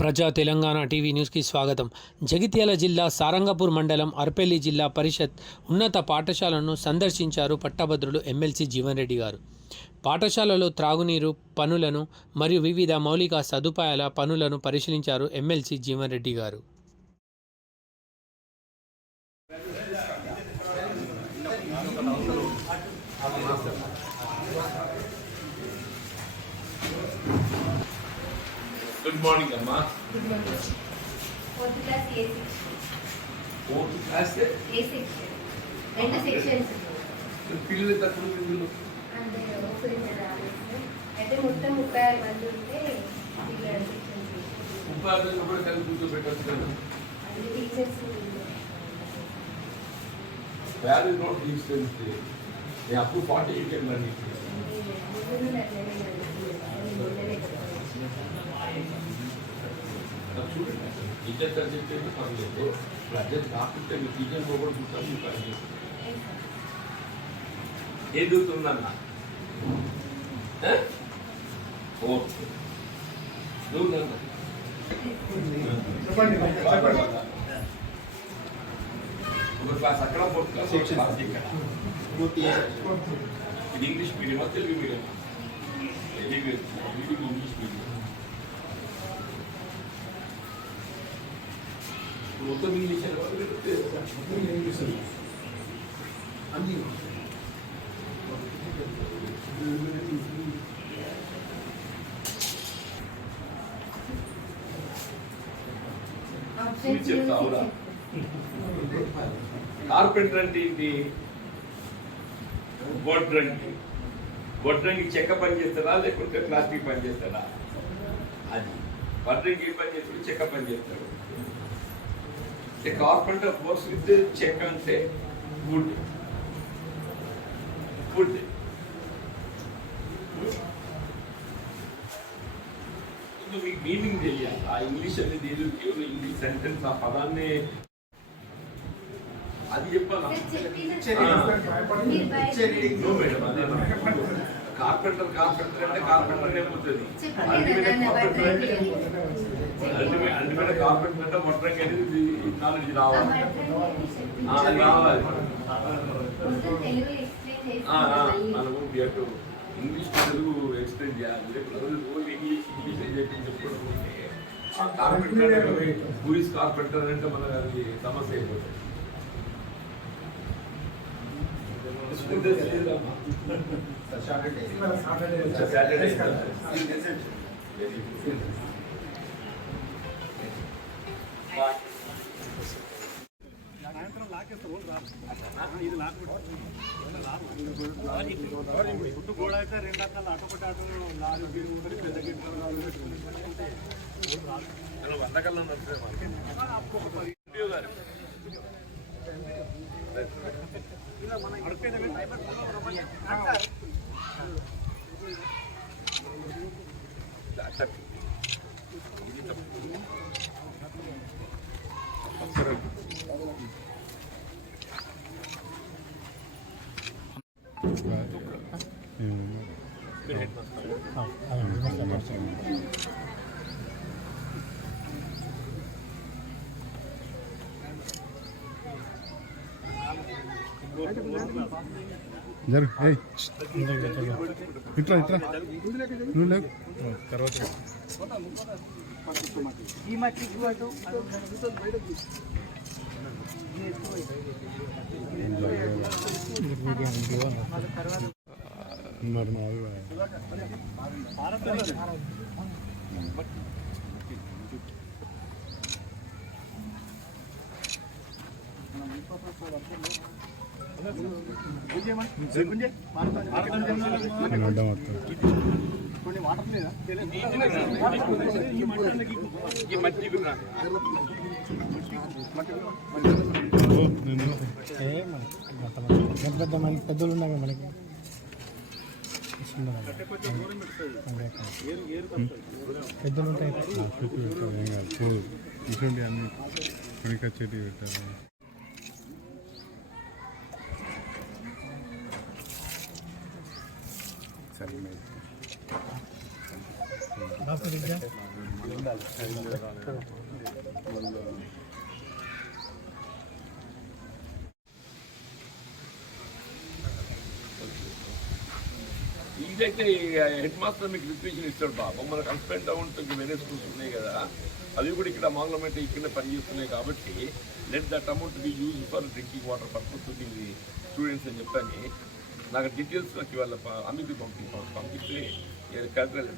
ప్రజా తెలంగాణ టీవీ న్యూస్కి స్వాగతం. జగిత్యాల జిల్లా సారంగపూర్ మండలం అర్పెల్లి జిల్లా పరిషత్ ఉన్నత పాఠశాలను సందర్శించారు పట్టభద్రులు ఎమ్మెల్సీ జీవన్ రెడ్డి గారు. పాఠశాలలో త్రాగునీరు పనులను మరియు వివిధ మౌలిక సదుపాయాల పనులను పరిశీలించారు ఎమ్మెల్సీ జీవన్ రెడ్డి గారు. Good morning, Amma. Good morning. Fourth class A section. Fourth class A section. రెండు సెక్షన్స్ పిల్లలు తక్కువ పిల్లలు అంటే ఒకసారి అయితే మొత్తం 36 మంది ఉంటే పిల్లల సెక్షన్స్ ఉపాధ్యాయులు కూడా కలిసి కూర్చోబెట్టచ్చు కదా. అన్ని టీచర్స్ వాల్యూ నోట్ తీసుకెళ్తే నేను అప్పుడు 48 వెళ్ళండి. చూడండి టీచర్ సబ్జెక్ట్ అయితే పర్లేదు. అడ్జస్ట్ కాకపోతే మీ టీచర్ కూడా చూస్తాను మీకు పని ఏది అవుతుందన్నా ఓకే ఒక క్లాస్ అక్కడ ఫోర్త్ క్లాస్ క్లాస్ ఇక్కడ ఇది ఇంగ్లీష్ మీడియమా తెలుగు మీడియమా? తెలుగు ఇంగ్లీష్ మీడియం మొత్తం ఇంగ్లీష్ అన్ని చెప్తావురా. కార్పెంటర్ అంటే ఏంటి? వడ్రంగి చెక్క పని చేస్తారా లేకుంటే ప్లాస్టిక్ పని చేస్తారా? అది వడ్రంగి ఏ పని చేస్తాడు? చెక్క పని చేస్తాడు. కార్పెంటర్ వర్క్స్ విత్ చెక్క అంటే వుడ్. మీకు మీనింగ్ తెలియాలి. ఆ ఇంగ్లీష్ అనేది కేవలం ఇంగ్లీష్ సెంటెన్స్ ఆ పదాన్ని అది చెప్పాలి. మేడం అదే కార్పెంటర్ అంటే కార్పెంటర్ ఏమవుతుంది? అల్టిమేట్ కార్పెంటర్ అంటే మొట్టంగా అనేది నాలెడ్జ్ రావాలి. అది రావాలి. మనము ఇంగ్లీష్ తెలుగు ఎక్స్ప్లెయిన్ చేయాలి. ఇంగ్లీష్ ఏం చెప్పుకోవడం కార్పెంటర్ పూరీస్ కార్పెంటర్ అంటే మనకు అది సమస్య అయిపోతుంది. ఫుడ్ కూడా అయితే 2 రకాల అటొకటి ఆటలు లారీ బీరు ఉంటుంది పెద్ద గిట్ల 100 కల్లా ఇట్లా నువ్వు లేవు తర్వాత కొన్ని వాటర్ లేదా పెద్ద పెద్దలు ఉన్నాయి మనకి పెద్దలు ఉంటాయి. ఇటువంటి అన్ని కొనికొచ్చేటివి పెట్టాలి. సరే డాక్టర్ విద్య ఇదైతే హెడ్ మాస్టర్ మీకు రిక్వెషన్ ఇస్తాడు బాబు. మన కన్స్పెంట్ డౌన్ వేరే స్కూల్స్ ఉన్నాయి కదా, అవి కూడా ఇక్కడ మంగళమెంట్ ఇక్కడే పనిచేస్తున్నాయి కాబట్టి let that amount be use for drinking water purpose to the students అని చెప్పని నాకు డీటెయిల్స్ నాకు ఇవాళ అమికి పంపిస్తే కలెక్టర్